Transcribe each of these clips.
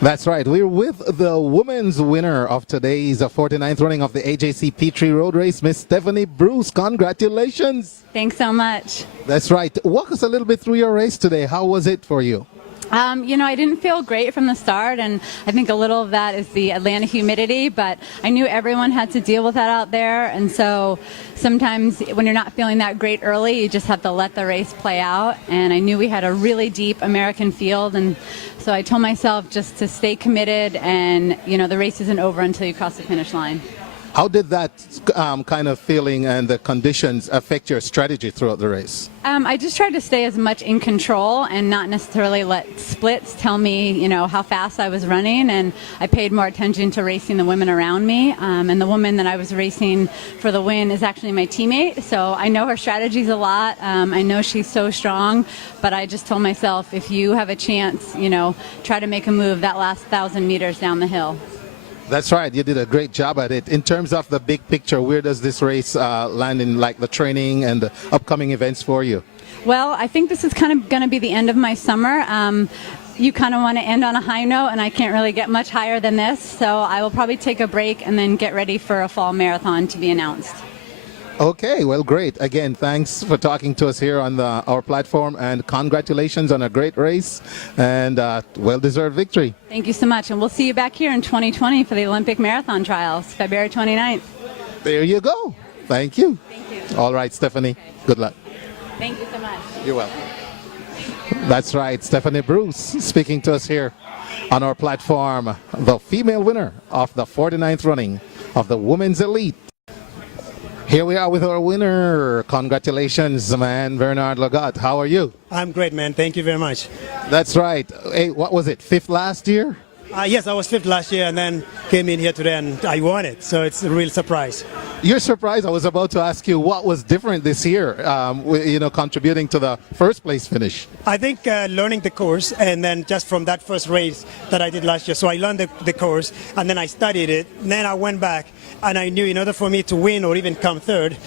That's right. We're with the women's winner of today's 49th running of the AJC Peachtree Road Race, Miss Stephanie Bruce. Congratulations. Thanks so much. That's right. Walk us a little bit through your race today. How was it for you? I didn't feel great from the start, and I think a little of that is the Atlanta humidity, but I knew everyone had to deal with that out there, and so sometimes when you're not feeling that great early, you just have to let the race play out, and I knew we had a really deep American field, and so I told myself just to stay committed, and, the race isn't over until you cross the finish line. How did that kind of feeling and the conditions affect your strategy throughout the race? I just tried to stay as much in control and not necessarily let splits tell me, how fast I was running. And I paid more attention to racing the women around me. And the woman that I was racing for the win is actually my teammate. So I know her strategies a lot. I know she's so strong. But I just told myself, if you have a chance, try to make a move that last 1,000 meters down the hill. That's right. You did a great job at it. In terms of the big picture, where does this race land in the training and the upcoming events for you? Well, I think this is kind of going to be the end of my summer. You kind of want to end on a high note, and I can't really get much higher than this. So I will probably take a break and then get ready for a fall marathon to be announced. Okay, well, great. Again, thanks for talking to us here on our platform, and congratulations on a great race and well-deserved victory. Thank you so much, and we'll see you back here in 2020 for the Olympic Marathon Trials, February 29th. There you go. Thank you. Thank you. All right, Stephanie, good luck. Thank you so much. You're welcome. That's right, Stephanie Bruce speaking to us here on our platform, the female winner of the 49th running of the Women's Elite. Here we are with our winner. Congratulations, man, Bernard Lagat. How are you? I'm great, man. Thank you very much. That's right. Hey, what was it, 5th last year? Yes, I was 5th last year and then came in here today and I won it. So it's a real surprise. You're surprised? I was about to ask you what was different this year, contributing to the first place finish. I think learning the course, and then just from that first race that I did last year. So I learned the course and then I studied it. And then I went back and I knew in order for me to win or even come third,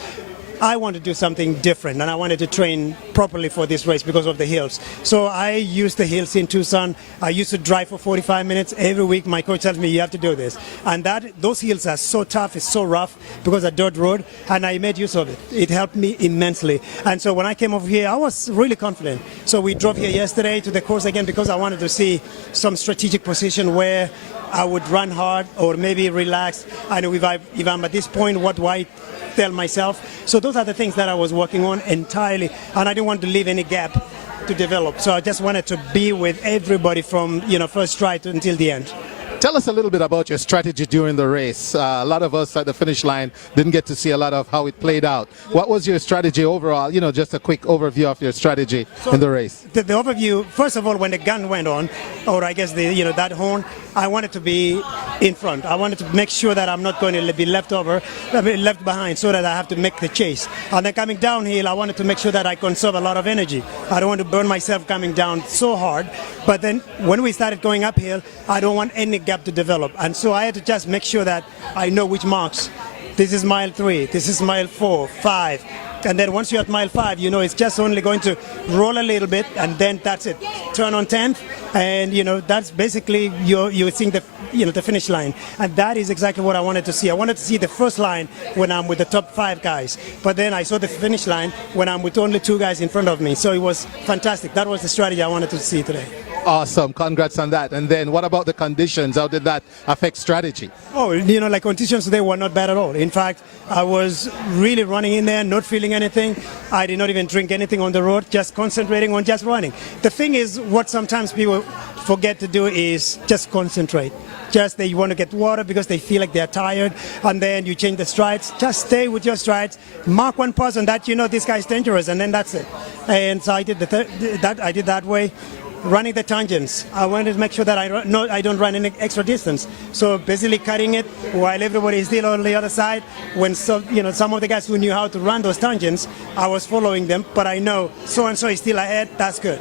I wanted to do something different, and I wanted to train properly for this race because of the hills. So I used the hills in Tucson. I used to drive for 45 minutes every week. My coach tells me, you have to do this. And those hills are so tough, it's so rough because of dirt road, and I made use of it. It helped me immensely. And so when I came over here, I was really confident. So we drove here yesterday to the course again because I wanted to see some strategic position where I would run hard or maybe relax. I know if I'm at this point, what do I tell myself? So those are the things that I was working on entirely, and I didn't want to leave any gap to develop. So I just wanted to be with everybody from first try until the end. Tell us a little bit about your strategy during the race. A lot of us at the finish line didn't get to see a lot of how it played out. What was your strategy overall? Just a quick overview of your strategy in the race. The overview, first of all, when the gun went on, or I guess that horn, I wanted to be in front. I wanted to make sure that I'm not going to be left behind, so that I have to make the chase. And then coming downhill, I wanted to make sure that I conserve a lot of energy. I don't want to burn myself coming down so hard. But then when we started going uphill, I don't want any gap to develop. And so I had to just make sure that I know which marks. This is mile 3, this is mile 4, 5. And then once you're at mile 5, it's just only going to roll a little bit, and then that's it. Turn on 10th, and that's basically you're seeing the finish line. And that is exactly what I wanted to see. I wanted to see the first line when I'm with the top 5 guys. But then I saw the finish line when I'm with only 2 guys in front of me. So it was fantastic. That was the strategy I wanted to see today. Awesome. Congrats on that. And then what about the conditions? How did that affect strategy? Oh, conditions today were not bad at all. In fact, I was really running in there, not feeling anything. I did not even drink anything on the road, just concentrating on just running. The thing is, what sometimes people forget to do is just concentrate. Just they want to get water because they feel like they're tired, and then you change the strides. Just stay with your strides. Mark one person that this guy's dangerous, and then that's it. And so I did that way. Running the tangents, I wanted to make sure that I don't run any extra distance. So basically cutting it while everybody is still on the other side. When some of the guys who knew how to run those tangents, I was following them. But I know so and so is still ahead. That's good.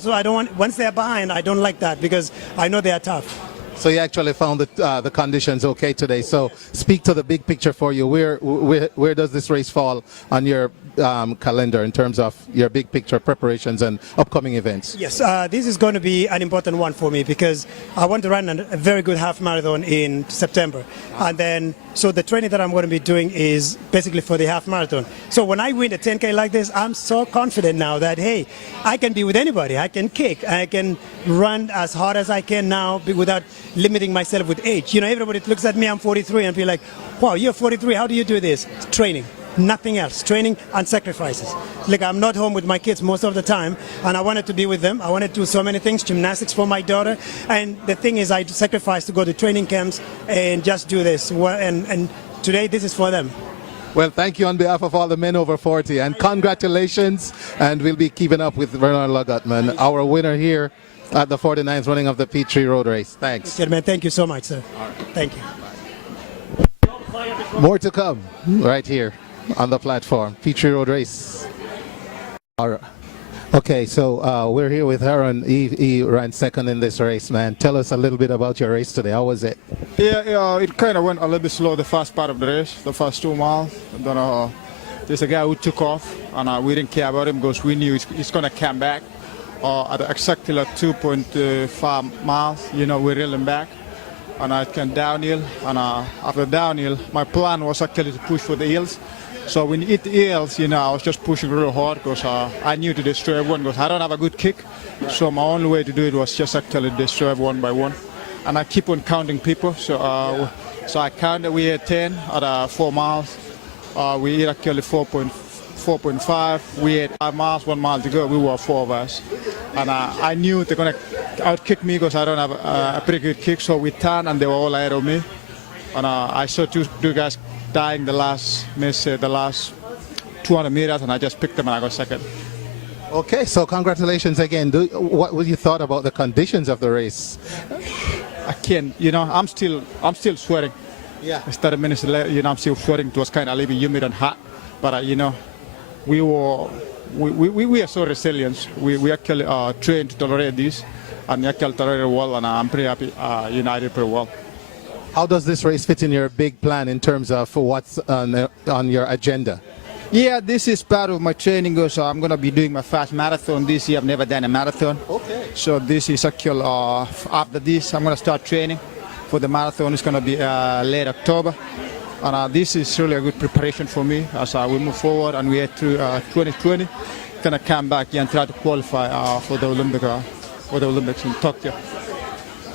So I don't want, once they're behind, I don't like that because I know they are tough. So you actually found the conditions okay today. So speak to the big picture for you. Where does this race fall on your calendar in terms of your big picture preparations and upcoming events? Yes, this is going to be an important one for me because I want to run a very good half marathon in September. And then, so the training that I'm going to be doing is basically for the half marathon. So when I win a 10K like this, I'm so confident now that, hey, I can be with anybody. I can kick. I can run as hard as I can now without limiting myself with age. You know, everybody looks at me, I'm 43, and be like, wow, you're 43, how do you do this? Training. Nothing else, training and sacrifices. Like, I'm not home with my kids most of the time, and I wanted to be with them. I wanted to do so many things, gymnastics for my daughter, and the thing is I sacrificed to go to training camps and just do this, and today this is for them. Well, thank you on behalf of all the men over 40, and congratulations, and we'll be keeping up with Bernard Logutman, our winner here at the 49th running of the Peachtree Road Race. Thanks. Okay, man, thank you so much, sir. All right. Thank you. More to come right here on the platform, Peachtree Road Race. All right. Okay, so we're here with Aaron. He ran second in this race, man. Tell us a little bit about your race today. How was it? Yeah, it kind of went a little bit slow the first part of the race, the first 2 miles. And then there's a guy who took off, and we didn't care about him because we knew he's going to come back at exactly 2.5 miles. You know, we reeled him back, and I came downhill. And after downhill, my plan was actually to push for the hills. So when you hit the hills, you know, I was just pushing real hard because I knew to destroy everyone because I don't have a good kick. Right. So my only way to do it was just actually destroy everyone by one. And I keep on counting people. So so I counted, we had 10 at 4 miles. We hit actually 4.5. We had 5 miles, 1 mile to go. We were 4 of us. And I knew they're going to outkick me because I don't have a pretty good kick. So we turned and they were all ahead of me. And I saw two guys dying the last 200 meters, and I just picked them and I got second. Okay, so congratulations again. What you thought about the conditions of the race? I can't, you know, I'm still sweating. Yeah. 30 minutes later, you know, I'm still sweating. It was kind of a little bit humid and hot, but you know, we are so resilient. We actually trained to tolerate this, and we actually tolerated well, and I'm pretty happy. I did pretty well. How does this race fit in your big plan in terms of what's on your agenda? Yeah, this is part of my training. So I'm going to be doing my fast marathon this year. I've never done a marathon. Okay. So this is actually after this, I'm going to start training for the marathon. It's going to be late October. And this is really a good preparation for me as we move forward and we head through 2020. Going to come back here and try to qualify for the Olympics in Tokyo.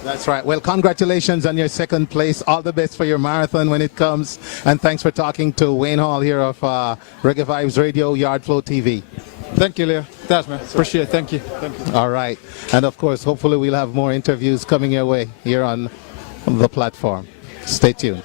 That's right. Well, congratulations on your second place. All the best for your marathon when it comes. And thanks for talking to Wayne Hall here of Reggae Vibes Radio, Yard Flow TV. Thank you, Leo. Thanks, man. Appreciate it. Thank you. Thank you. All right. And of course, hopefully we'll have more interviews coming your way here on the platform. Stay tuned.